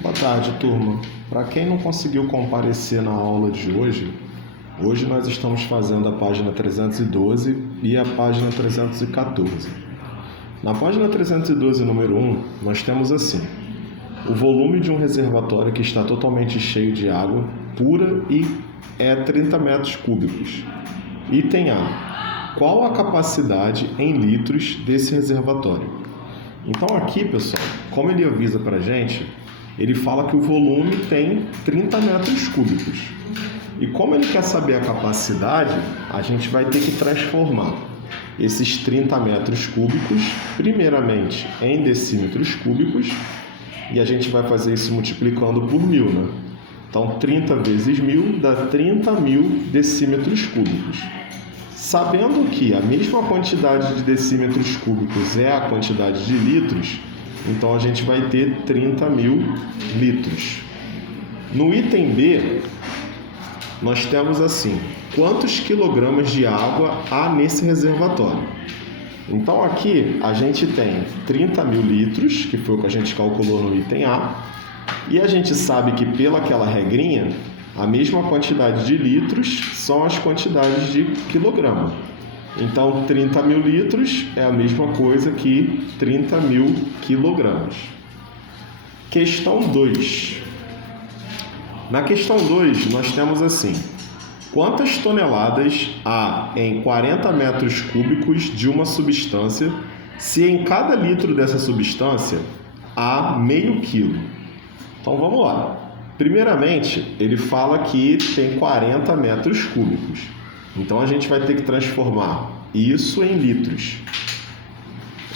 Boa tarde, turma. Para quem não conseguiu comparecer na aula de hoje nós estamos fazendo a página 312 e a página 314. Na página 312, número 1, nós temos assim: o volume de um reservatório que está totalmente cheio de água pura e é 30 metros cúbicos. Item A: qual a capacidade em litros desse reservatório? Então aqui, pessoal, como ele avisa para a gente, ele fala que o volume tem 30 metros cúbicos. E como ele quer saber a capacidade, a gente vai ter que transformar esses 30 metros cúbicos, primeiramente em decímetros cúbicos, e a gente vai fazer isso multiplicando por 1000, né? Então, 30 vezes 1000 dá 30.000 decímetros cúbicos. Sabendo que a mesma quantidade de decímetros cúbicos é a quantidade de litros, então a gente vai ter 30.000 litros. No item B, nós temos assim: quantos quilogramas de água há nesse reservatório? Então aqui a gente tem 30.000 litros, que foi o que a gente calculou no item A, e a gente sabe que pelaquela regrinha, a mesma quantidade de litros são as quantidades de quilograma. Então 30.000 litros é a mesma coisa que 30.000 quilogramas. Questão 2. Na questão 2, nós temos assim: quantas toneladas há em 40 metros cúbicos de uma substância se em cada litro dessa substância há meio quilo? Então vamos lá. Primeiramente, ele fala que tem 40 metros cúbicos. Então a gente vai ter que transformar isso em litros.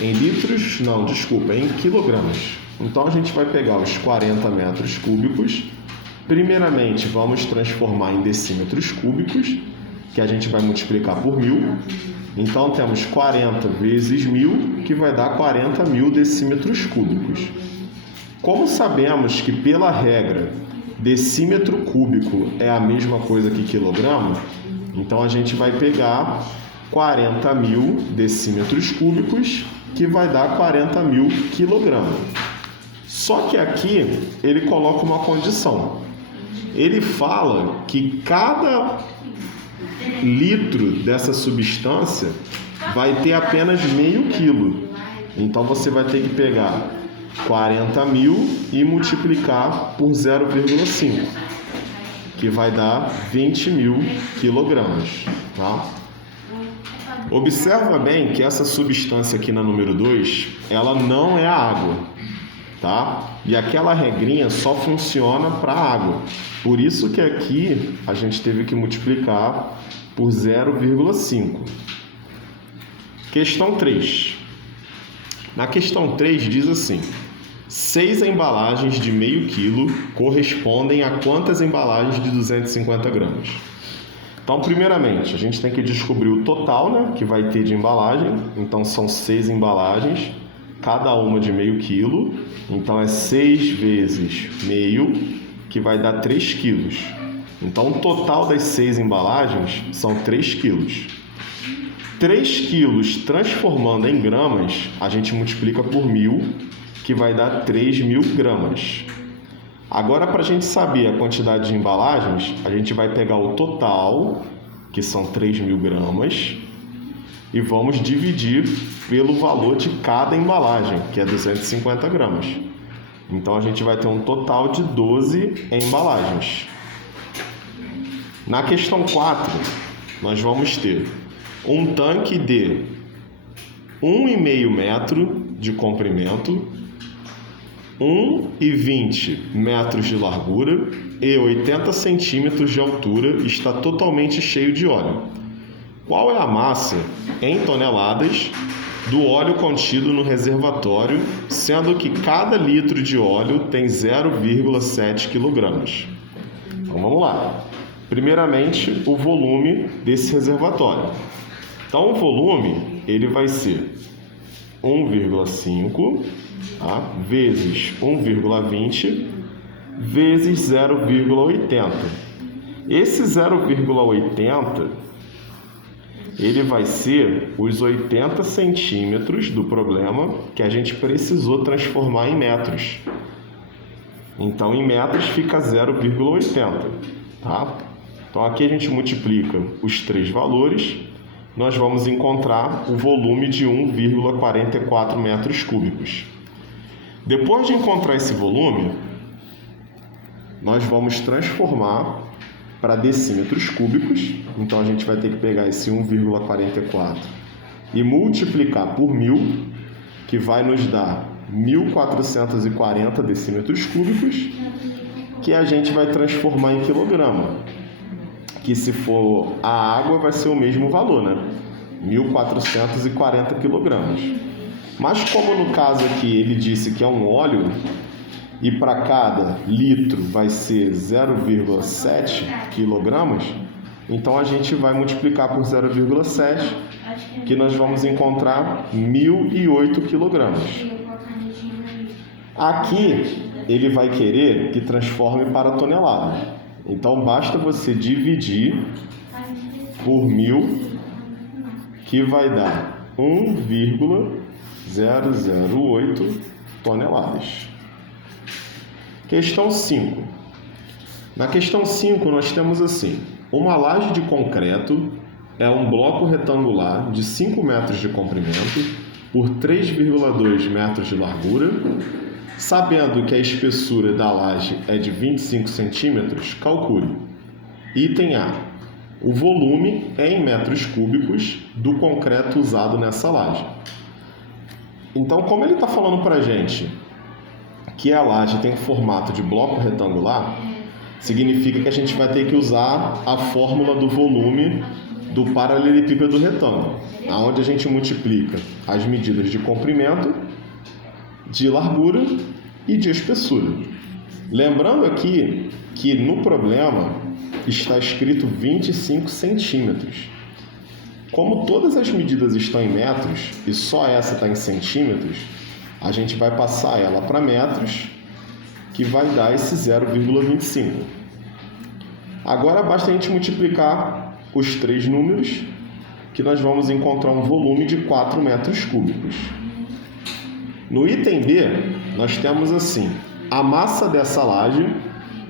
Em litros, não, desculpa, em quilogramas. Então a gente vai pegar os 40 metros cúbicos. Primeiramente, vamos transformar em decímetros cúbicos, que a gente vai multiplicar por 1000. Então, temos 40 vezes 1000, que vai dar 40.000 decímetros cúbicos. Como sabemos que, pela regra, decímetro cúbico é a mesma coisa que quilograma, então a gente vai pegar 40.000 decímetros cúbicos, que vai dar 40.000 quilogramas. Só que aqui ele coloca uma condição. Ele fala que cada litro dessa substância vai ter apenas meio quilo. Então você vai ter que pegar 40.000 e multiplicar por 0,5, que vai dar 20.000 quilogramas, tá? Observa bem que essa substância aqui na número 2, ela não é a água, tá? E aquela regrinha só funciona para a água. Por isso que aqui a gente teve que multiplicar por 0,5. Questão 3. Na questão 3 diz assim: 6 embalagens de meio quilo correspondem a quantas embalagens de 250 gramas? Então, primeiramente, a gente tem que descobrir o total, né, que vai ter de embalagem. Então, são 6 embalagens, cada uma de meio quilo. Então, é 6 vezes meio, que vai dar 3 quilos. Então, o total das 6 embalagens são 3 quilos. 3 quilos transformando em gramas, a gente multiplica por 1000, que vai dar 3.000 gramas. Agora, para a gente saber a quantidade de embalagens, a gente vai pegar o total, que são 3.000 gramas, e vamos dividir pelo valor de cada embalagem, que é 250 gramas. Então, a gente vai ter um total de 12 embalagens. Na questão 4, nós vamos ter um tanque de 1,5 metro de comprimento, 1,20 metros de largura e 80 centímetros de altura, está totalmente cheio de óleo. Qual é a massa em toneladas do óleo contido no reservatório, sendo que cada litro de óleo tem 0,7 kg? Então vamos lá. Primeiramente, o volume desse reservatório. Então o volume ele vai ser 1,5, tá, vezes 1,20 vezes 0,80. Esse 0,80 ele vai ser os 80 centímetros do problema que a gente precisou transformar em metros. Então, em metros fica 0,80, tá? Então, aqui a gente multiplica os três valores, nós vamos encontrar o volume de 1,44 metros cúbicos. Depois de encontrar esse volume, nós vamos transformar para decímetros cúbicos. Então, a gente vai ter que pegar esse 1,44 e multiplicar por 1.000, que vai nos dar 1.440 decímetros cúbicos, que a gente vai transformar em quilograma, que se for a água vai ser o mesmo valor, né? 1.440 quilogramas. Mas como no caso aqui ele disse que é um óleo, e para cada litro vai ser 0,7 quilogramas, então a gente vai multiplicar por 0,7, que nós vamos encontrar 1.008 quilogramas. Aqui ele vai querer que transforme para tonelada. Então basta você dividir por 1.000, que vai dar 1,008 toneladas. Questão 5. Na questão 5 nós temos assim: uma laje de concreto é um bloco retangular de 5 metros de comprimento por 3,2 metros de largura. Sabendo que a espessura da laje é de 25 centímetros, calcule. Item A. O volume é em metros cúbicos do concreto usado nessa laje. Então, como ele está falando para a gente que a laje tem formato de bloco retangular, significa que a gente vai ter que usar a fórmula do volume do paralelepípedo retângulo, onde a gente multiplica as medidas de comprimento, de largura e de espessura. Lembrando aqui que no problema está escrito 25 centímetros. Como todas as medidas estão em metros e só essa está em centímetros, a gente vai passar ela para metros, que vai dar esse 0,25. Agora basta a gente multiplicar os três números, que nós vamos encontrar um volume de 4 metros cúbicos. No item B, nós temos assim: a massa dessa laje,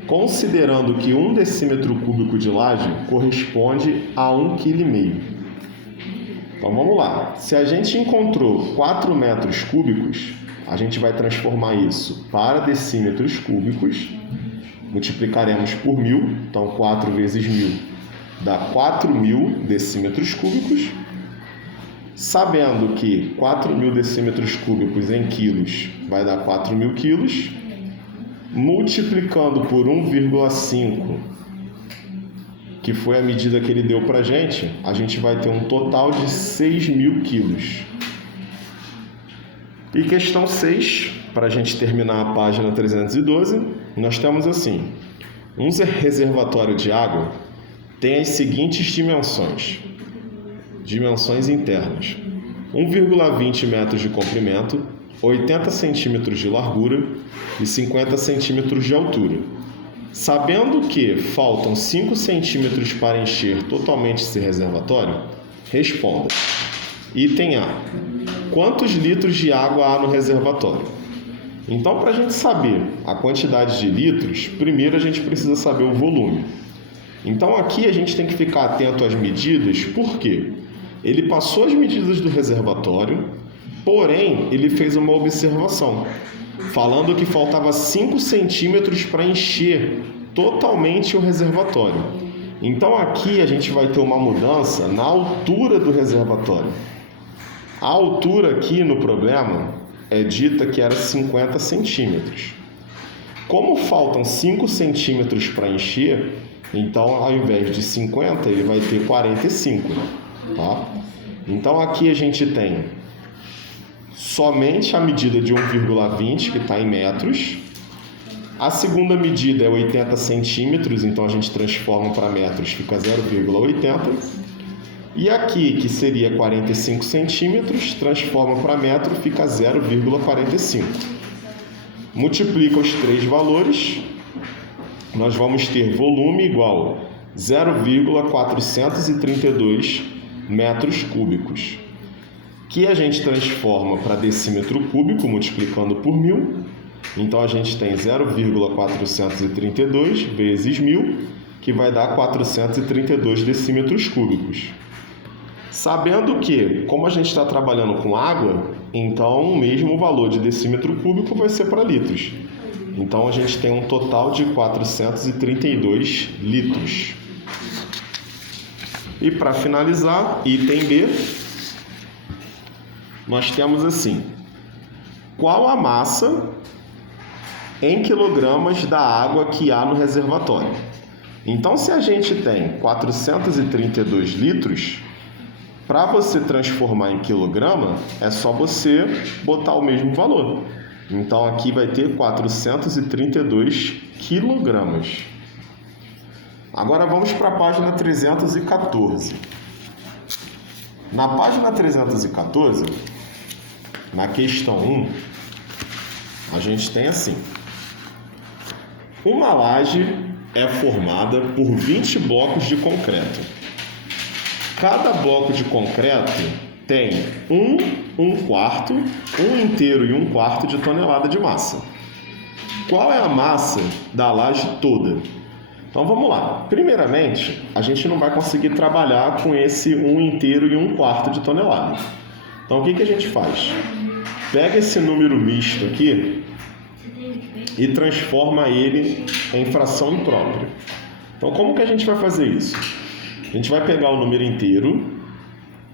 considerando que 1 decímetro cúbico de laje corresponde a 1,5 kg. Então vamos lá. Se a gente encontrou 4 metros cúbicos, a gente vai transformar isso para decímetros cúbicos. Multiplicaremos por 1.000, então 4 vezes 1.000 dá 4.000 decímetros cúbicos. Sabendo que 4.000 decímetros cúbicos em quilos vai dar 4.000 quilos, multiplicando por 1,5, que foi a medida que ele deu para a gente vai ter um total de 6.000 quilos. E questão 6, para a gente terminar a página 312, nós temos assim: um reservatório de água tem as seguintes dimensões internas: 1,20 metros de comprimento, 80 centímetros de largura e 50 centímetros de altura. Sabendo que faltam 5 centímetros para encher totalmente esse reservatório, responda. Item A. Quantos litros de água há no reservatório? Então, para a gente saber a quantidade de litros, primeiro a gente precisa saber o volume. Então, aqui a gente tem que ficar atento às medidas, por quê? Ele passou as medidas do reservatório, porém, ele fez uma observação, falando que faltava 5 centímetros para encher totalmente o reservatório. Então, aqui a gente vai ter uma mudança na altura do reservatório. A altura aqui no problema é dita que era 50 centímetros. Como faltam 5 centímetros para encher, então, ao invés de 50, ele vai ter 45. Tá? Então aqui a gente tem somente a medida de 1,20, que está em metros. A segunda medida é 80 centímetros, então a gente transforma para metros, fica 0,80. E aqui, que seria 45 centímetros, transforma para metro, fica 0,45. Multiplica os três valores, nós vamos ter volume igual 0,432 metros cúbicos, que a gente transforma para decímetro cúbico, multiplicando por 1.000, Então, a gente tem 0,432 vezes 1.000, que vai dar 432 decímetros cúbicos. Sabendo que, como a gente está trabalhando com água, então o mesmo valor de decímetro cúbico vai ser para litros. Então, a gente tem um total de 432 litros. E para finalizar, item B, nós temos assim: qual a massa em quilogramas da água que há no reservatório? Então, se a gente tem 432 litros, para você transformar em quilograma, é só você botar o mesmo valor. Então, aqui vai ter 432 quilogramas. Agora, vamos para a página 314. Na página 314, na questão 1, a gente tem assim: uma laje é formada por 20 blocos de concreto. Cada bloco de concreto tem 1/4, 1 inteiro e 1/4 de tonelada de massa. Qual é a massa da laje toda? Então vamos lá. Primeiramente, a gente não vai conseguir trabalhar com esse 1 inteiro e 1/4 de tonelada. Então o que a gente faz? Pega esse número misto aqui e transforma ele em fração imprópria. Então como que a gente vai fazer isso? A gente vai pegar o número inteiro,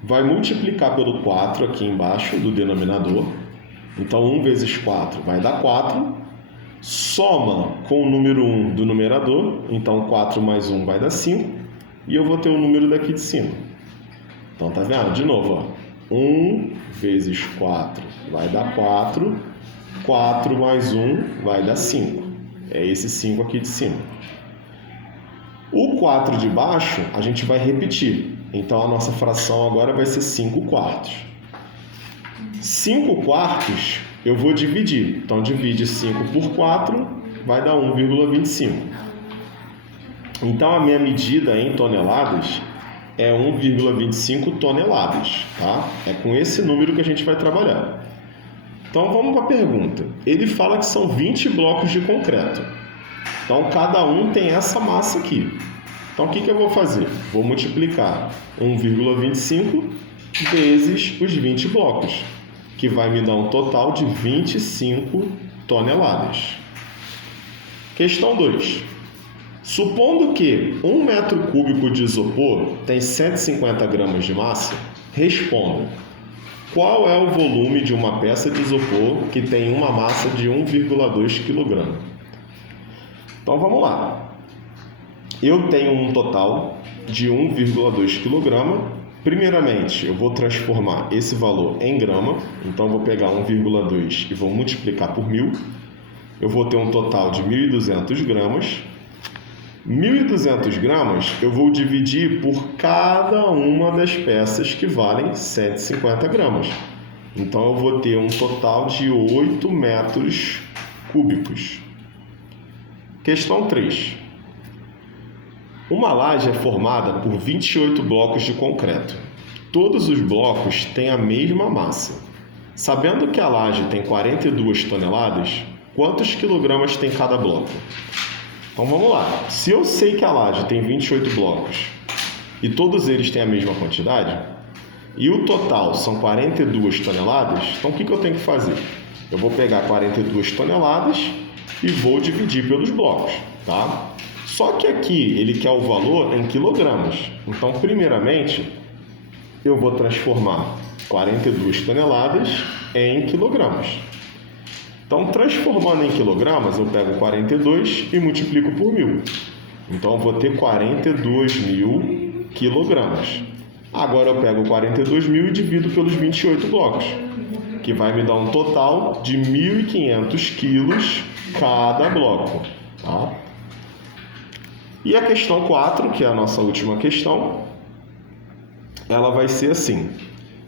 vai multiplicar pelo 4 aqui embaixo do denominador. Então 1 vezes 4 vai dar 4. Soma com o número 1 do numerador, então 4 mais 1 vai dar 5. E eu vou ter o número daqui de cima. Então tá vendo? De novo, ó. 1 vezes 4 vai dar 4. 4 mais 1 vai dar 5. É esse 5 aqui de cima. O 4 de baixo a gente vai repetir. Então a nossa fração agora vai ser 5/4. 5/4 eu vou dividir. Então divide 5 por 4, vai dar 1,25. Então a minha medida em toneladas é 1,25 toneladas, tá? É com esse número que a gente vai trabalhar. Então vamos para a pergunta. Ele fala que são 20 blocos de concreto. Então cada um tem essa massa aqui. Então o que eu vou fazer? Vou multiplicar 1,25 vezes os 20 blocos, que vai me dar um total de 25 toneladas. Questão 2. Supondo que 1 metro cúbico de isopor tem 150 gramas de massa, responda: qual é o volume de uma peça de isopor que tem uma massa de 1,2 kg? Então vamos lá. Eu tenho um total de 1,2 kg. Primeiramente, eu vou transformar esse valor em grama. Então, eu vou pegar 1,2 e vou multiplicar por 1.000. Eu vou ter um total de 1.200 gramas. 1.200 gramas eu vou dividir por cada uma das peças que valem 150 gramas. Então, eu vou ter um total de 8 metros cúbicos. Questão 3. Uma laje é formada por 28 blocos de concreto. Todos os blocos têm a mesma massa. Sabendo que a laje tem 42 toneladas, quantos quilogramas tem cada bloco? Então vamos lá. Se eu sei que a laje tem 28 blocos e todos eles têm a mesma quantidade, e o total são 42 toneladas, então o que eu tenho que fazer? Eu vou pegar 42 toneladas e vou dividir pelos blocos, tá? Só que aqui ele quer o valor em quilogramas. Então, primeiramente, eu vou transformar 42 toneladas em quilogramas. Então, transformando em quilogramas, eu pego 42 e multiplico por 1.000. Então, eu vou ter 42.000 quilogramas. Agora, eu pego 42.000 e divido pelos 28 blocos, que vai me dar um total de 1.500 quilos cada bloco, tá? E a questão 4, que é a nossa última questão, ela vai ser assim: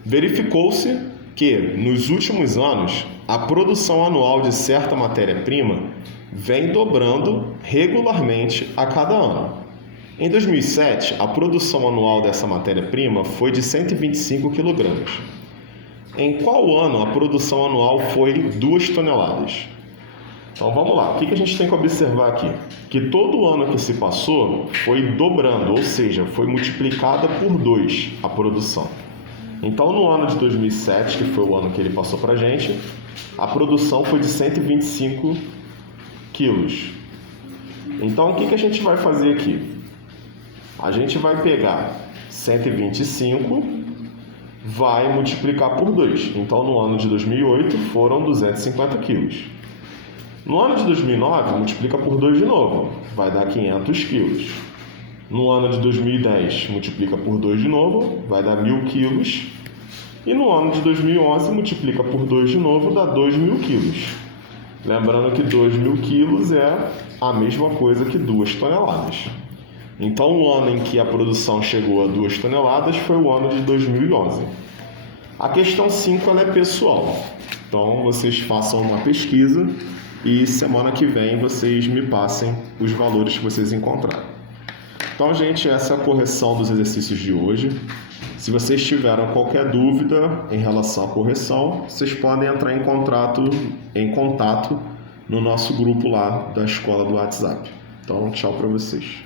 verificou-se que, nos últimos anos, a produção anual de certa matéria-prima vem dobrando regularmente a cada ano. Em 2007, a produção anual dessa matéria-prima foi de 125 kg. Em qual ano a produção anual foi 2 toneladas? Então vamos lá, o que a gente tem que observar aqui? Que todo ano que se passou foi dobrando, ou seja, foi multiplicada por 2 a produção. Então no ano de 2007, que foi o ano que ele passou para a gente, a produção foi de 125 quilos. Então o que a gente vai fazer aqui? A gente vai pegar 125, vai multiplicar por 2. Então no ano de 2008 foram 250 quilos. No ano de 2009, multiplica por 2 de novo, vai dar 500 quilos. No ano de 2010, multiplica por 2 de novo, vai dar 1.000 quilos. E no ano de 2011, multiplica por 2 de novo, dá 2.000 quilos. Lembrando que 2.000 quilos é a mesma coisa que 2 toneladas. Então, o ano em que a produção chegou a 2 toneladas foi o ano de 2011. A questão 5 ela é pessoal. Então, vocês façam uma pesquisa e semana que vem vocês me passem os valores que vocês encontrarem. Então, gente, essa é a correção dos exercícios de hoje. Se vocês tiveram qualquer dúvida em relação à correção, vocês podem entrar em contato no nosso grupo lá da escola do WhatsApp. Então, tchau para vocês.